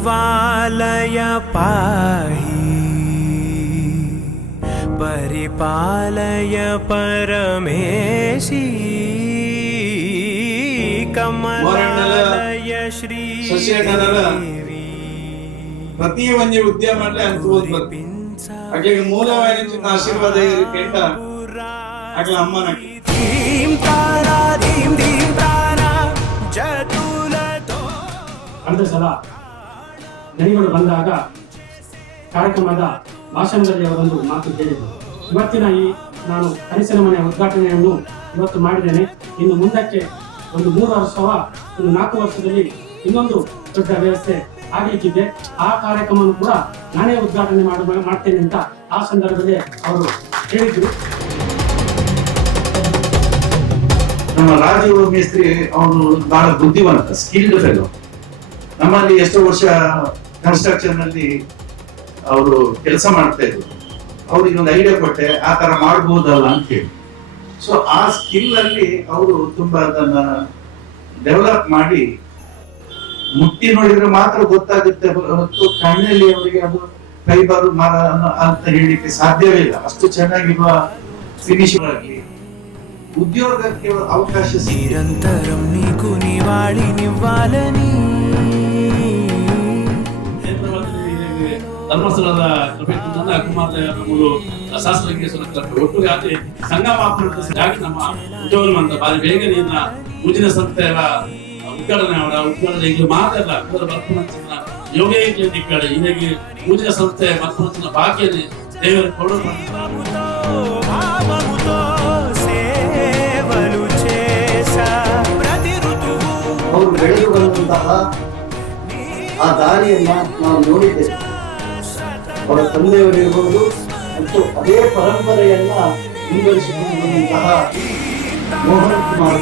निर्वालय पाहि परिपालय परमेशी कमलालय श्री ಪ್ರತಿ ಒಂದು ಉದ್ಯಮದಲ್ಲಿ ಅನುಕೂಲ ಹಾಗೆ ಮೂಲವಾಗಿ ಆಶೀರ್ವಾದ ಕೇಂದ್ರ ಹಾಗೆ ಅಮ್ಮನ ಕಳೆದ ಸಲ ದನಿಗಳು ಬಂದಾಗ ಕಾರ್ಯಕ್ರಮದ ಭಾಷಣದಲ್ಲಿ ಅವರೊಂದು ಮಾತು ಹೇಳಿದರು. ಇವತ್ತಿನ ನಾನು ಕನಸಿನ ಮನೆಯ ಉದ್ಘಾಟನೆಯನ್ನು ಇವತ್ತು ಮಾಡಿದ್ದೇನೆ. ಇನ್ನು ಮುಂದಕ್ಕೆ ಒಂದು 3 ವರ್ಷವ ಒಂದು 4 ವರ್ಷದಲ್ಲಿ ಇನ್ನೊಂದು ದೊಡ್ಡ ವ್ಯವಸ್ಥೆ ಆಗಲಿಕ್ಕಿದೆ. ಆ ಕಾರ್ಯಕ್ರಮವನ್ನು ಕೂಡ ನಾನೇ ಉದ್ಘಾಟನೆ ಮಾಡ್ತೇನೆ ಅಂತ ಆ ಸಂದರ್ಭದಲ್ಲಿ ಅವರು ಹೇಳಿದ್ರು. ನಮ್ಮ ರಾಜೀವ್ ಮೇಸ್ತ್ರಿ ಅವನು ಬಹಳ ಬುದ್ಧಿವಂತ, ಸ್ಕಿಲ್ಡ್ ಫೆಲೋ. ನಮ್ಮಲ್ಲಿ ಎಷ್ಟೋ ವರ್ಷ ಕನ್ಸ್ಟ್ರಕ್ಷನ್ ಅಲ್ಲಿ ಅವರು ಕೆಲಸ ಮಾಡ್ತಾ ಇದ್ರು. ಅವ್ರಿಗೆ ಒಂದು ಐಡಿಯಾ ಕೊಟ್ಟೆ, ಆ ತರ ಮಾಡಬಹುದಲ್ಲ ಅಂತ ಹೇಳಿ. ಸೊ ಆ ಸ್ಕಿಲ್ ಅಲ್ಲಿ ಅವರು ತುಂಬಾ ಅದನ್ನ ಡೆವಲಪ್ ಮಾಡಿ ಮುಟ್ಟಿ ನೋಡಿದ್ರೆ ಮಾತ್ರ ಗೊತ್ತಾಗುತ್ತೆ ಹೊರತು ಕಣ್ಣಲ್ಲಿ ಅವರಿಗೆ ಅದು ಫೈಬರ್ ಮರ ಅಂತ ಹೇಳಿಕ್ಕೆ ಸಾಧ್ಯವೇ ಇಲ್ಲ. ಅಷ್ಟು ಚೆನ್ನಾಗಿರುವ ಫಿನಿಶಿಂಗ್ ಆಗಿ ಉದ್ಯೋಗಕ್ಕೆ ಅವಕಾಶ ನಿರಂತರಂ ನೀಕು ನಿವಾಳಿ ನಿವಾಲನಿ ಧರ್ಮಸ್ಥಳದ ಕುಮಾರರು ಶಾಸ್ತ್ರಜ್ಞೇಶ್ವರ ಒಟ್ಟು ಆಗಿ ಸಂಗಮ ನಮ್ಮ ಉದ್ಯೋಗ ಅಂತ ಬಾರಿ ಬೇಗನೆಯಿಂದ ಮುಂದಿನ ಸಂಸ್ಥೆಯ ಉದ್ಘಾಟನೆ ಈಗ ಮಾತಲ್ಲ ಬರ್ಪುನಂಚಿನ ಯೋಗೇಂದ್ರ ದಿಕ್ಕಡೆ ಇದಕ್ಕೆ ಮುಂದಿನ ಸಂಸ್ಥೆ ಬರ್ಪುನಂಚಿನ ಬಾಕಿಯಲ್ಲಿ ದೇವರ ಕೊಡೋದು ಅವರು ಬೆಳೆದು ಬಂದಂತಹ ಆ ದಾರಿಯನ್ನ ನಾವು ನೋಡಿದ್ದೇವೆ. ಅವರ ತಂದೆಯವರಿರ್ಬೋದು ಮತ್ತು ಅದೇ ಪರಂಪರೆಯನ್ನ ಮುಂದುವರಿಸಿಕೊಂಡು ಬಂದಂತಹ ಮೋಹನ್ ಕುಮಾರ್